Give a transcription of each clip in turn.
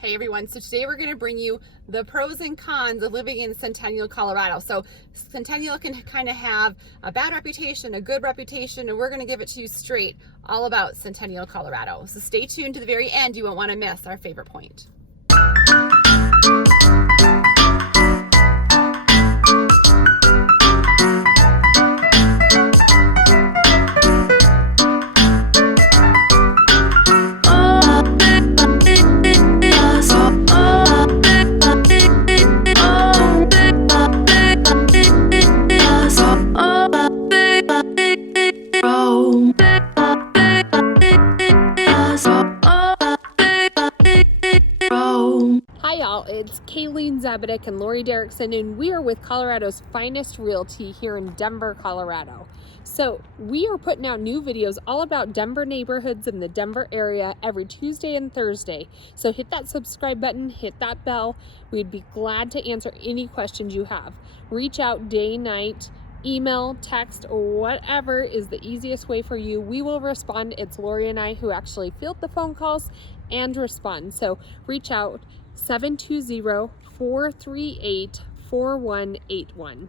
Hey everyone, so today we're going to bring you the pros and cons of living in Centennial, Colorado. So Centennial can kind of have a bad reputation, a good reputation, and we're going to give it to you straight all about Centennial, Colorado. So stay tuned to the very end. You won't want to miss our favorite point. It's Kalene and Laurie and we are with Colorado's finest realty here in Denver, Colorado. So we are putting out new videos all about Denver neighborhoods in the Denver area every Tuesday and Thursday. So hit that subscribe button, hit that bell. We'd be glad to answer any questions you have. Reach out day, night, email, text, whatever is the easiest way for you. We will respond. It's Laurie and I who actually field the phone calls and respond. So reach out 720-438-4181.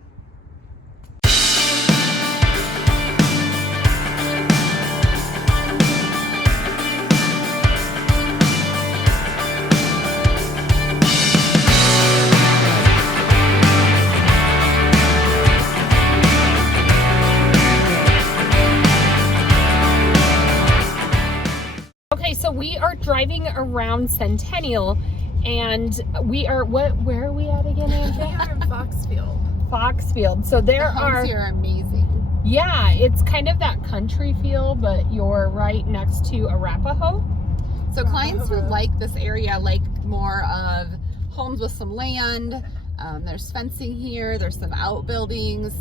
Okay, so we are driving around Centennial. And we are, where are we at again, Andrea? We're in Foxfield. Foxfield. So The homes here are amazing. Yeah, it's kind of that country feel, but you're right next to Arapahoe. So clients who like this area like more of homes with some land. There's fencing here. There's some outbuildings.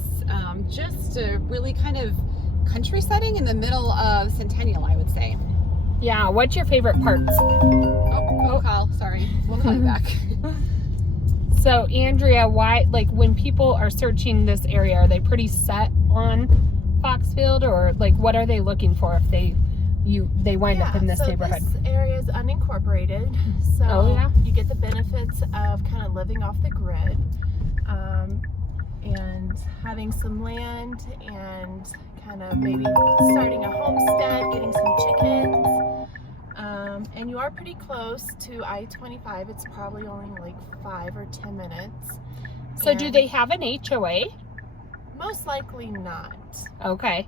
Just a really kind of country setting in the middle of Centennial, I would say. Yeah, what's your favorite parts? Oh, call. Sorry. We'll call you back. So, Andrea, why, like, when people are searching this area, are they pretty set on Foxfield, or like, what are they looking for if they wind up in this neighborhood? This area is unincorporated, so you get the benefits of kind of living off the grid, and having some land, and kind of maybe starting a homestead, getting some chickens. And you are pretty close to I-25. It's probably only like 5 or 10 minutes. So do they have an HOA? Most likely not. Okay.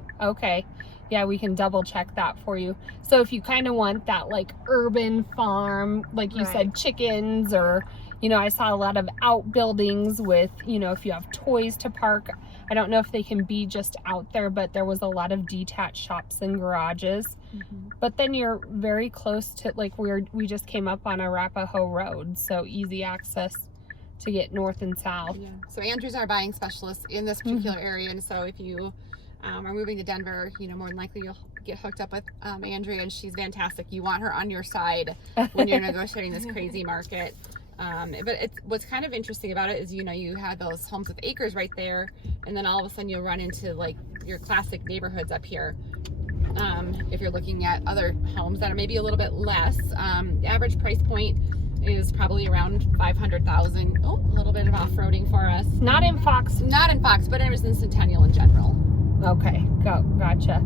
Yeah, we can double check that for you. So if you kind of want that like urban farm, like you said, chickens, or, I saw a lot of outbuildings with, if you have toys to park. I don't know if they can be just out there, but there was a lot of detached shops and garages. Mm-hmm. But then you're very close to, like, we just came up on Arapahoe Road, so easy access to get north and south. Yeah. So Andrew's our buying specialist in this particular area, and so if you are moving to Denver, more than likely you'll get hooked up with Andrea, and she's fantastic. You want her on your side when you're negotiating this crazy market. But what's kind of interesting about it is, you have those homes with acres right there, and then all of a sudden you'll run into like your classic neighborhoods up here. If you're looking at other homes that are maybe a little bit less, the average price point is probably around $500,000. Oh, a little bit of off-roading for us. Not in Fox, but it was in Centennial in general. Okay, gotcha.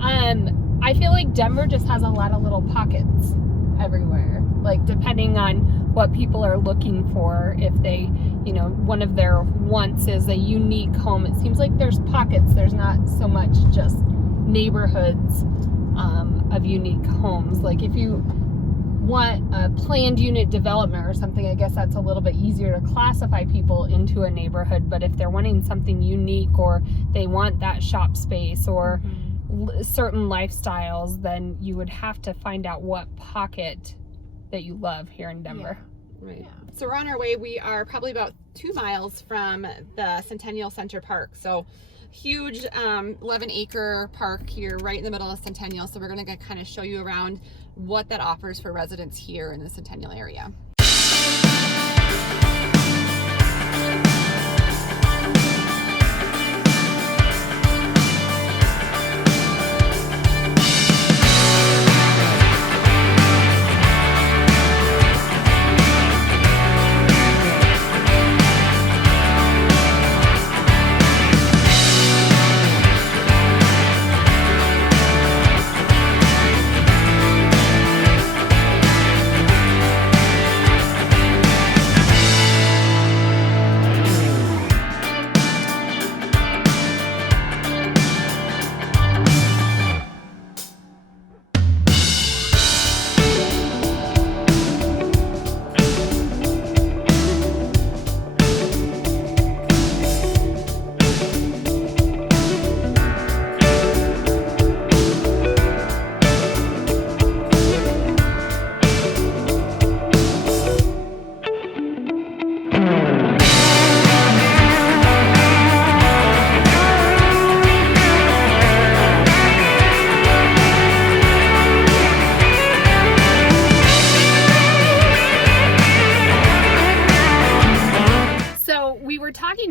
I feel like Denver just has a lot of little pockets everywhere, like depending on what people are looking for. If they, one of their wants is a unique home, it seems like there's pockets. There's not so much just neighborhoods of unique homes. Like if you want a planned unit development or something, I guess that's a little bit easier to classify people into a neighborhood. But if they're wanting something unique, or they want that shop space, or certain lifestyles, then you would have to find out what pocket that you love here in Denver. Yeah. Right. Yeah. So we're on our way. We are probably about 2 miles from the Centennial Center Park. So huge 11-acre park here right in the middle of Centennial. So we're going to kind of show you around what that offers for residents here in the Centennial area.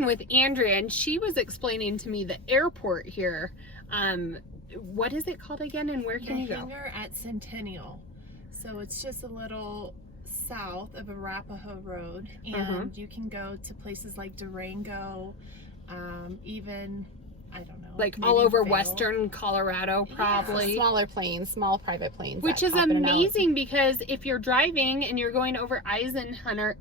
with Andrea, and she was explaining to me the airport here. What is it called again, and where can you go? Hangar at Centennial. So it's just a little south of Arapahoe Road, and you can go to places like Durango, even, I don't know, Like maybe all over Vail. Western Colorado, probably. Smaller planes, small private planes. Which that is pop in and out. amazing, because if you're driving and you're going over Eisenhower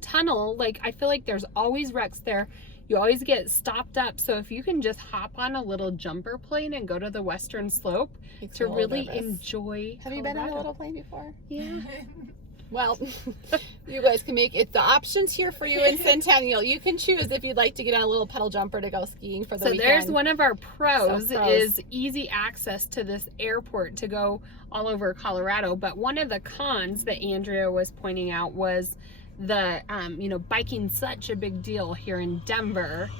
Tunnel, like, I feel like there's always wrecks there. You always get stopped up. So if you can just hop on a little jumper plane and go to the Western Slope Makes to me a little really nervous. enjoy Have you been on a Colorado. little plane before? Yeah. Well, you guys can make it. The options here for you in Centennial. You can choose if you'd like to get on a little pedal jumper to go skiing for the So weekend. there's one of our pros, So pros. is easy access to this airport to go all over Colorado. But one of the cons that Andrea was pointing out was the, biking such a big deal here in Denver.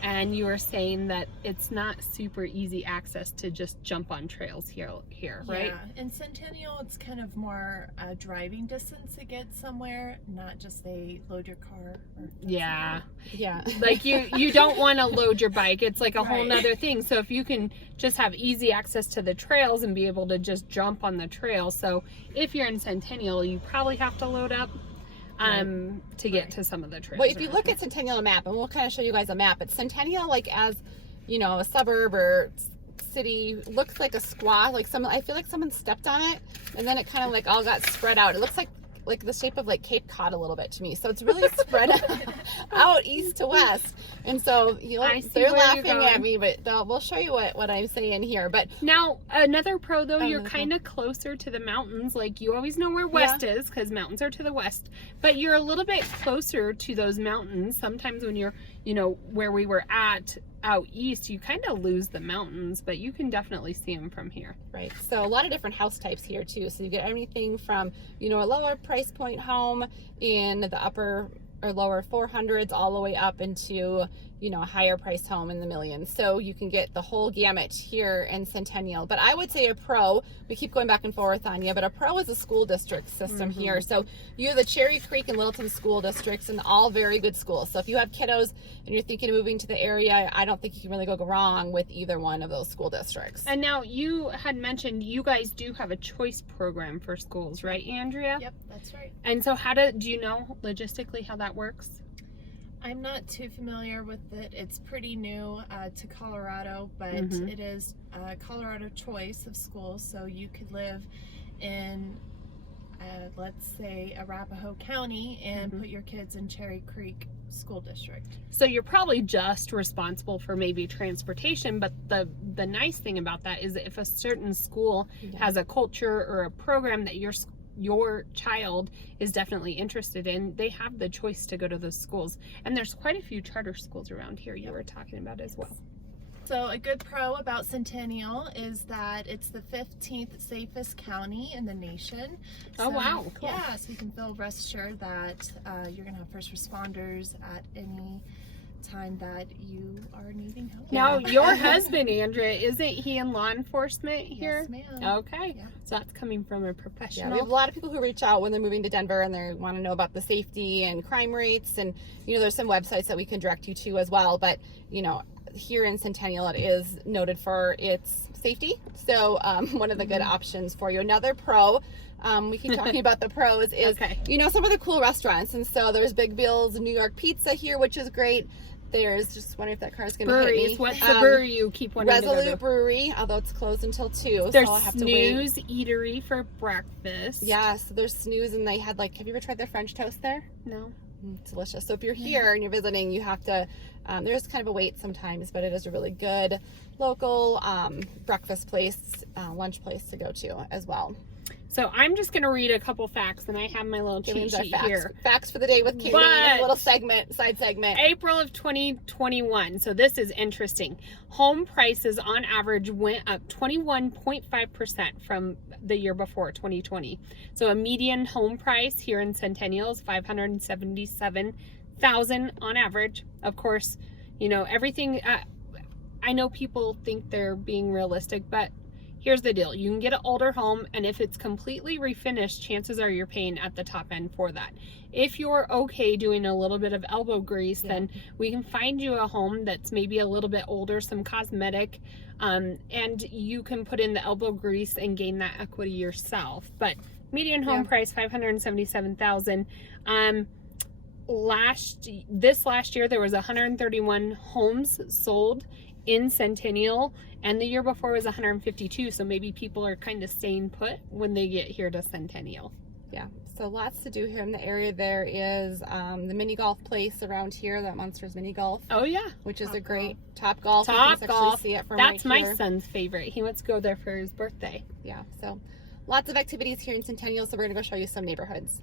And you were saying that it's not super easy access to just jump on trails here, right? Yeah, in Centennial, it's kind of more driving distance to get somewhere, not just they load your car. Yeah. Yeah. Like you don't want to load your bike. It's like a whole Right. nother thing. So if you can just have easy access to the trails and be able to just jump on the trail. So if you're in Centennial, you probably have to load up to get to some of the trails. Well, if you look at Centennial on a map, and we'll kind of show you guys a map, but Centennial, like as a suburb or city, looks like a squat. Like I feel like someone stepped on it, and then it kind of like all got spread out. It looks like the shape of like Cape Cod a little bit to me. So it's really spread out east to west. And so I see they're where you're laughing at going. me, but we'll show you what I'm saying here. But now another pro though, you're another pro. kind of closer to the mountains. Like you always know where west is, because mountains are to the west, but you're a little bit closer to those mountains. Sometimes when you're where we were at out east, you kind of lose the mountains, but you can definitely see them from here. right, so a lot of different house types here too. So you get everything from a lower price point home in the upper or lower 400s all the way up into a higher price home in the millions. So you can get the whole gamut here in Centennial. But I would say a pro, we keep going back and forth on you, but a pro is a school district system here. So you have the Cherry Creek and Littleton school districts, and all very good schools. So if you have kiddos and you're thinking of moving to the area, I don't think you can really go wrong with either one of those school districts. And now you had mentioned you guys do have a choice program for schools, right, Andrea? Yep, that's right. And so do you know logistically how that works? I'm not too familiar with it. It's pretty new to Colorado, but it is Colorado choice of schools. So you could live in, let's say, Arapahoe County and put your kids in Cherry Creek School District. So you're probably just responsible for maybe transportation, but the nice thing about that is that if a certain school has a culture or a program that your child is definitely interested in, they have the choice to go to those schools. And there's quite a few charter schools around here you were talking about as well. So a good pro about Centennial is that it's the 15th safest county in the nation. Oh, wow. Cool. Yeah, so you can feel rest assured that you're going to have first responders at any time that you are needing help. Now, your husband, Andrea, isn't he in law enforcement here? Yes, ma'am. Okay. Yeah. So that's coming from a Yeah, professional. we have a lot of people who reach out when they're moving to Denver and they want to know about the safety and crime rates, and there's some websites that we can direct you to as well. But here in Centennial, it is noted for its safety, so one of the good options for you. Another pro, we keep talking about the pros, is some of the cool restaurants. And so there's Big Bill's New York Pizza here, which is great. There's, just wondering if that car's going to hit me. What's the brewery you keep wanting to go to? Resolute Brewery, although it's closed until 2. There's so I'll have to wait. Snooze Eatery for breakfast. Yes, there's Snooze, and they had have you ever tried their French toast there? No. It's delicious. So if you're here and you're visiting, you have to, there's kind of a wait sometimes, but it is a really good local breakfast place, lunch place to go to as well. So I'm just going to read a couple facts, and I have my little cheat sheet here. Facts for the day with Kalene, a little side segment. April of 2021. So this is interesting. Home prices on average went up 21.5% from the year before, 2020. So a median home price here in Centennial is $577,000 on average. Of course, everything. I know people think they're being realistic, but here's the deal. You can get an older home, and if it's completely refinished, chances are you're paying at the top end for that. If you're okay doing a little bit of elbow grease, then we can find you a home that's maybe a little bit older, some cosmetic, and you can put in the elbow grease and gain that equity yourself. But median home price, $577,000. This last year there was 131 homes sold in Centennial, and the year before was 152. So maybe people are kind of staying put when they get here to Centennial. Yeah, so lots to do here in the area. There is the mini golf place around here, that Monsters Mini Golf. Oh yeah, which is a great Top Golf. Top Golf. See it from That's right my son's favorite. He wants to go there for his birthday. Yeah, so lots of activities here in Centennial. So we're gonna go show you some neighborhoods.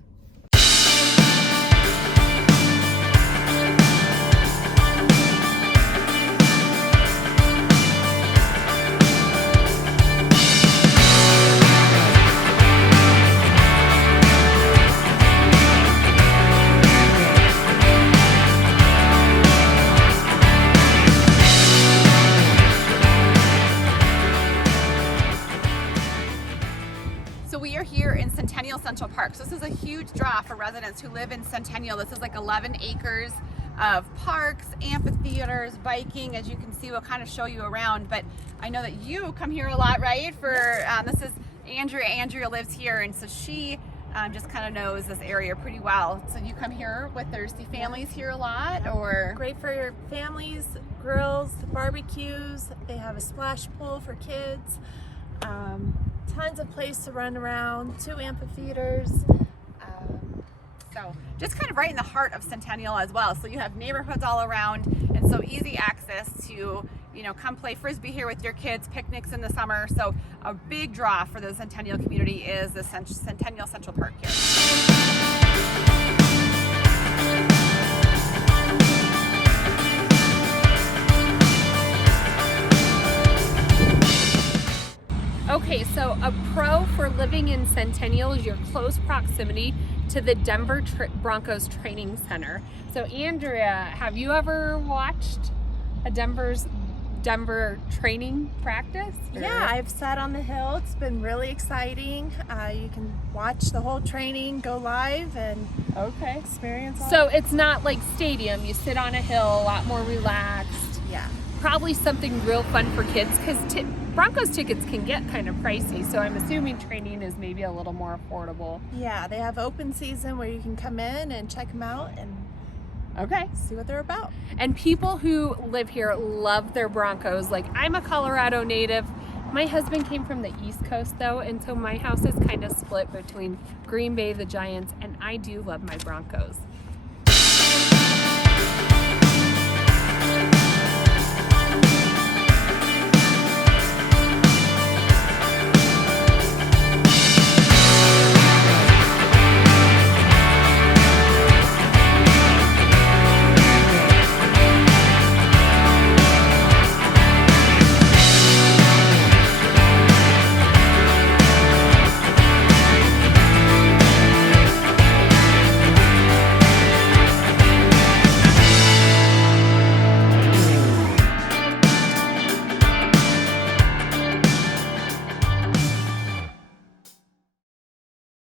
Here in Centennial Central Park. So this is a huge draw for residents who live in Centennial. This is like 11 acres of parks, amphitheaters, biking. As you can see, we'll kind of show you around, but I know that you come here a lot, right? For this is Andrea. Andrea lives here, and so she just kind of knows this area pretty well. So you come here with thirsty families here a lot, or? Great for your families, grills, barbecues. They have a splash pool for kids. Tons of place to run around, 2 amphitheaters. So just kind of right in the heart of Centennial as well. So you have neighborhoods all around, and so easy access to, you know, come play Frisbee here with your kids, picnics in the summer. So a big draw for the Centennial community is the Centennial Central Park here. Okay, so a pro for living in Centennial is your close proximity to the Denver Broncos training center. So Andrea, have you ever watched a Denver training practice? Or? Yeah, I've sat on the hill. It's been really exciting. You can watch the whole training go live and experience all. So it's not like stadium. You sit on a hill, a lot more relaxed. Yeah. Probably something real fun for kids, because Broncos tickets can get kind of pricey, so I'm assuming training is maybe a little more affordable. Yeah, they have open season where you can come in and check them out and see what they're about. And people who live here love their Broncos. Like, I'm a Colorado native. My husband came from the East Coast though, and so my house is kind of split between Green Bay, the Giants, and I do love my Broncos.